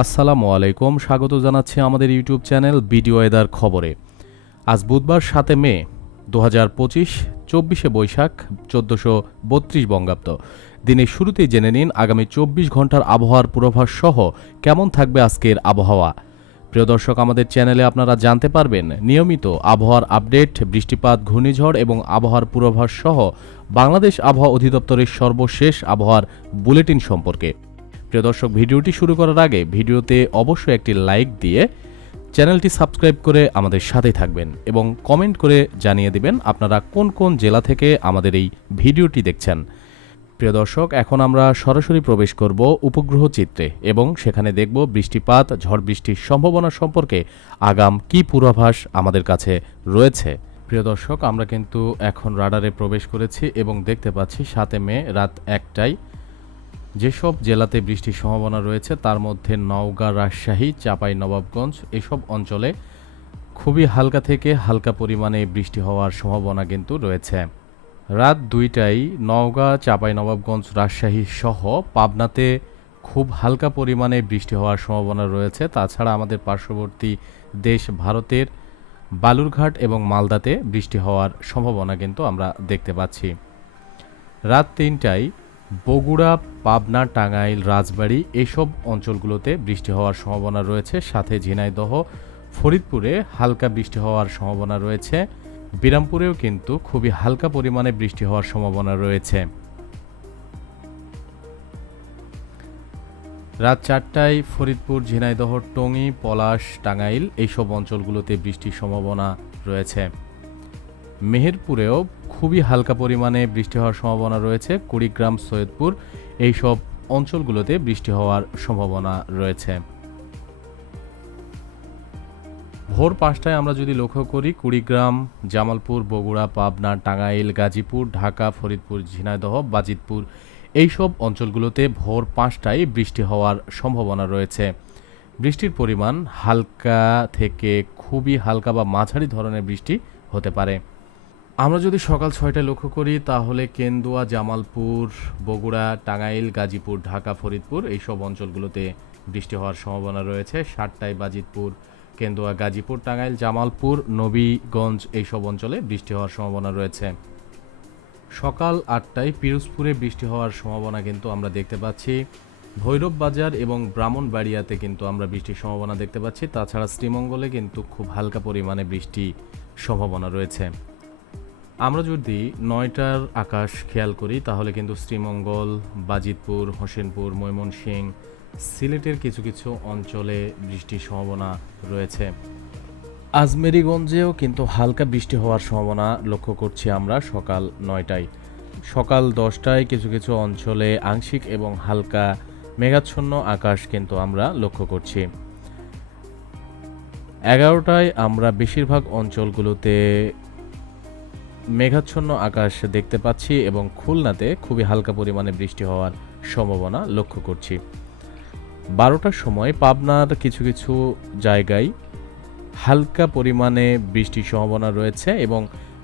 আসসালামু আলাইকুম, স্বাগত জানাচ্ছি আমাদের ইউটিউব চ্যানেল ভিডিও ওয়েদার খবরে। আজ বুধবার 7 মে 2025, 24শে বৈশাখ 1432 বঙ্গাব্দ। দিনের শুরুতেই জেনে নিন আগামী 24 ঘন্টার আবহাওয়ার পূর্বাভাস সহ কেমন থাকবে আজকের আবহাওয়া। প্রিয় দর্শক, আমাদের চ্যানেলে আপনারা জানতে পারবেন নিয়মিত আবহাওয়ার আপডেট, বৃষ্টিপাত, ঘূর্ণিঝড় এবং আবহাওয়ার পূর্বাভাস সহ বাংলাদেশ আবহাওয়া অধিদপ্তরের সর্বশেষ আবহাওয়ার বুলেটিন সম্পর্কে। প্রিয় দর্শক, ভিডিওটি শুরু করার আগে ভিডিওতে অবশ্যই একটি লাইক দিয়ে চ্যানেলটি সাবস্ক্রাইব করে আমাদের সাথেই থাকবেন এবং কমেন্ট করে জানিয়ে দিবেন আপনারা কোন কোন জেলা থেকে আমাদের এই ভিডিওটি দেখছেন। প্রিয় দর্শক, এখন আমরা সরাসরি প্রবেশ করব উপগ্রহ চিত্রে এবং সেখানে দেখব বৃষ্টিপাত, ঝড় বৃষ্টির সম্ভাবনা সম্পর্কে আগাম কী পূর্বাভাস আমাদের কাছে রয়েছে। প্রিয় দর্শক, আমরা কিন্তু এখন রাডারে প্রবেশ করেছি এবং দেখতে পাচ্ছি 7 মে রাত 1টায় যেসব জেলাতে বৃষ্টির সম্ভাবনা রয়েছে তার মধ্যে নওগাঁ, রাজশাহী, চাঁপাইনবাবগঞ্জ এসব অঞ্চলে খুবই হালকা থেকে হালকা পরিমাণে বৃষ্টি হওয়ার সম্ভাবনা কিন্তু রয়েছে। রাত 2টায় নওগাঁ, চাঁপাইনবাবগঞ্জ, রাজশাহী সহ পাবনাতে খুব হালকা পরিমাণে বৃষ্টি হওয়ার সম্ভাবনা রয়েছে। তাছাড়া আমাদের পার্শ্ববর্তী দেশ ভারতের বালুরঘাট এবং মালদাতে বৃষ্টি হওয়ার সম্ভাবনা কিন্তু আমরা দেখতে পাচ্ছি। রাত 3টায় বগুড়া, পাবনা, টাঙ্গাইল, রাজবাড়ী এসব অঞ্চলগুলোতে বৃষ্টি হওয়ার সম্ভাবনা রয়েছে। সাথে ঝিনাইদহ, ফরিদপুরে হালকা বৃষ্টি হওয়ার সম্ভাবনা রয়েছে। বিরামপুরেও কিন্তু খুবই হালকা পরিমাণে বৃষ্টি হওয়ার সম্ভাবনা রয়েছে। রাত 4টায় ফরিদপুর, ঝিনাইদহ, টঙ্গী, পলাশ, টাঙ্গাইল এইসব অঞ্চলগুলোতে বৃষ্টির সম্ভাবনা রয়েছে। মেহেরপুরেও খুবই হালকা পরিমাণে বৃষ্টি হওয়ার সম্ভাবনা রয়েছে। কুড়িগ্রাম, সৈয়দপুর এইসব অঞ্চলগুলোতে বৃষ্টি হওয়ার সম্ভাবনা রয়েছে। ভোর 5টায় আমরা যদি লক্ষ্য করি, কুড়িগ্রাম, জামালপুর, বগুড়া, পাবনা, টাঙ্গাইল, গাজীপুর, ঢাকা, ফরিদপুর, ঝিনাইদহ, বাজিতপুর এইসব অঞ্চলগুলোতে ভোর 5টায় বৃষ্টি হওয়ার সম্ভাবনা রয়েছে। বৃষ্টির পরিমাণ হালকা থেকে খুবই হালকা বা মাঝারি ধরনের বৃষ্টি হতে পারে। আমরা যদি সকাল 6টায় লক্ষ্য করি তাহলে কেন্দুয়া, জামালপুর, বগুড়া, টাঙ্গাইল, গাজীপুর, ঢাকা, ফরিদপুর এইসব অঞ্চলগুলোতে বৃষ্টি হওয়ার সম্ভাবনা রয়েছে। 7টায় বাজিতপুর, কেন্দুয়া, গাজীপুর, টাঙ্গাইল, জামালপুর, নবীগঞ্জ এইসব অঞ্চলে বৃষ্টি হওয়ার সম্ভাবনা রয়েছে। সকাল 8টায় পিরোজপুরে বৃষ্টি হওয়ার সম্ভাবনা কিন্তু আমরা দেখতে পাচ্ছি। ভৈরব বাজার এবং ব্রাহ্মণবাড়িয়াতে কিন্তু আমরা বৃষ্টির সম্ভাবনা দেখতে পাচ্ছি। তাছাড়া শ্রীমঙ্গলে কিন্তু খুব হালকা পরিমাণে বৃষ্টির সম্ভাবনা রয়েছে। আমরা যদি 9টার আকাশ খেয়াল করি তাহলে কিন্তু শ্রীমঙ্গল, বাজিতপুর, হোসেনপুর, ময়মনসিংহ, সিলেটের কিছু কিছু অঞ্চলে বৃষ্টির সম্ভাবনা রয়েছে। আজমেরীগঞ্জেও কিন্তু হালকা বৃষ্টি হওয়ার সম্ভাবনা লক্ষ্য করছি আমরা সকাল 9টায়। সকাল 10টায় কিছু কিছু অঞ্চলে আংশিক এবং হালকা মেঘাচ্ছন্ন আকাশ কিন্তু আমরা লক্ষ্য করছি। 11টায় আমরা বেশিরভাগ অঞ্চলগুলোতে মেঘাচ্ছন্ন আকাশ দেখতে পাচ্ছি এবং খুলনাতে খুবই হালকা পরিমাণে বৃষ্টি হওয়ার সম্ভাবনা লক্ষ্য করছি। 12টার সময় পাবনার কিছু কিছু জায়গায় হালকা পরিমাণে বৃষ্টির সম্ভাবনা রয়েছে এবং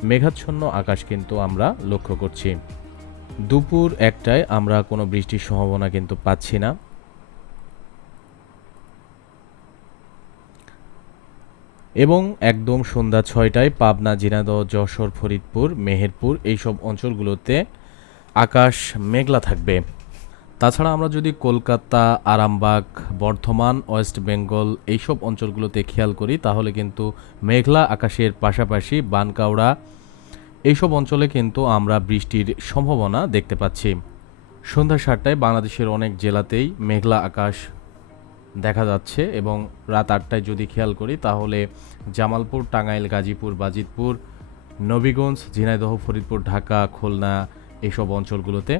মেঘাচ্ছন্ন আকাশ কিন্তু আমরা লক্ষ্য করছি। দুপুর 1টায় আমরা কোনো বৃষ্টির সম্ভাবনা কিন্তু পাচ্ছি না। এবং একদম সন্ধ্যা 6টায় পাবনা, ঝিনাইদহ, যশোর, ফরিদপুর, মেহেরপুর এইসব অঞ্চলগুলোতে আকাশ মেঘলা থাকবে। তাছাড়া আমরা যদি কলকাতা, আরামবাগ, বর্ধমান, ওয়েস্ট বেঙ্গল এইসব অঞ্চলগুলোতে খেয়াল করি তাহলে কিন্তু মেঘলা আকাশের পাশাপাশি বানকাওড়া এইসব অঞ্চলে কিন্তু আমরা বৃষ্টির সম্ভাবনা দেখতে পাচ্ছি। সন্ধ্যা 7টায় বাংলাদেশের অনেক জেলাতেই মেঘলা আকাশ দেখা যাচ্ছে এবং রাত 8টায় যদি খেয়াল করি তাহলে জামালপুর, টাঙ্গাইল, গাজীপুর, বাজিতপুর, নবীগঞ্জ, ঝিনাইদহ, ফরিদপুর, ঢাকা, খুলনা এইসব অঞ্চলগুলোতে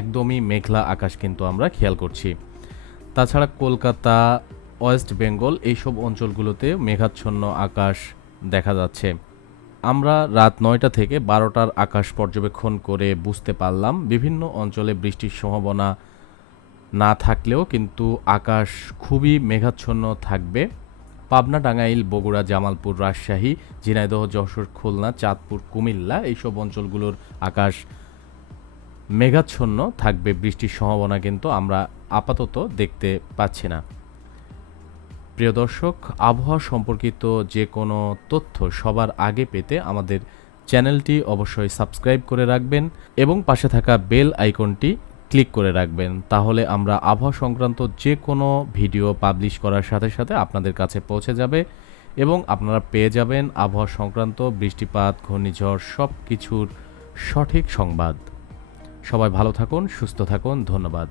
একদমই মেঘলা আকাশ কিন্তু আমরা খেয়াল করছি। তাছাড়া কলকাতা, ওয়েস্ট বেঙ্গল এইসব অঞ্চলগুলোতে মেঘাচ্ছন্ন আকাশ দেখা যাচ্ছে। আমরা রাত 9টা থেকে 12টার আকাশ পর্যবেক্ষণ করে বুঝতে পারলাম বিভিন্ন অঞ্চলে বৃষ্টির সম্ভাবনা না থাকলেও কিন্তু আকাশ খুবই মেঘাচ্ছন্ন থাকবে। পাবনা, টাঙ্গাইল, বগুড়া, জামালপুর, রাজশাহী, ঝিনাইদহ, যশোর, খুলনা, চাঁদপুর, কুমিল্লা এইসব অঞ্চলগুলোর আকাশ মেঘাচ্ছন্ন থাকবে। বৃষ্টির সম্ভাবনা কিন্তু আমরা আপাতত দেখতে পাচ্ছি না। প্রিয় দর্শক, আবহাওয়া সম্পর্কিত যে কোনো তথ্য সবার আগে পেতে আমাদের চ্যানেলটি অবশ্যই সাবস্ক্রাইব করে রাখবেন এবং পাশে থাকা বেল আইকনটি ক্লিক করে রাখবেন। তাহলে আমরা আবহাওয়া সংক্রান্ত যে কোনো ভিডিও পাবলিশ করার সাথে সাথে আপনাদের কাছে পৌঁছে যাবে এবং আপনারা পেয়ে যাবেন আবহাওয়া সংক্রান্ত বৃষ্টিপাত, ঘূর্ণিঝড় সব কিছুর সঠিক সংবাদ। সবাই ভালো থাকুন, সুস্থ থাকুন। ধন্যবাদ।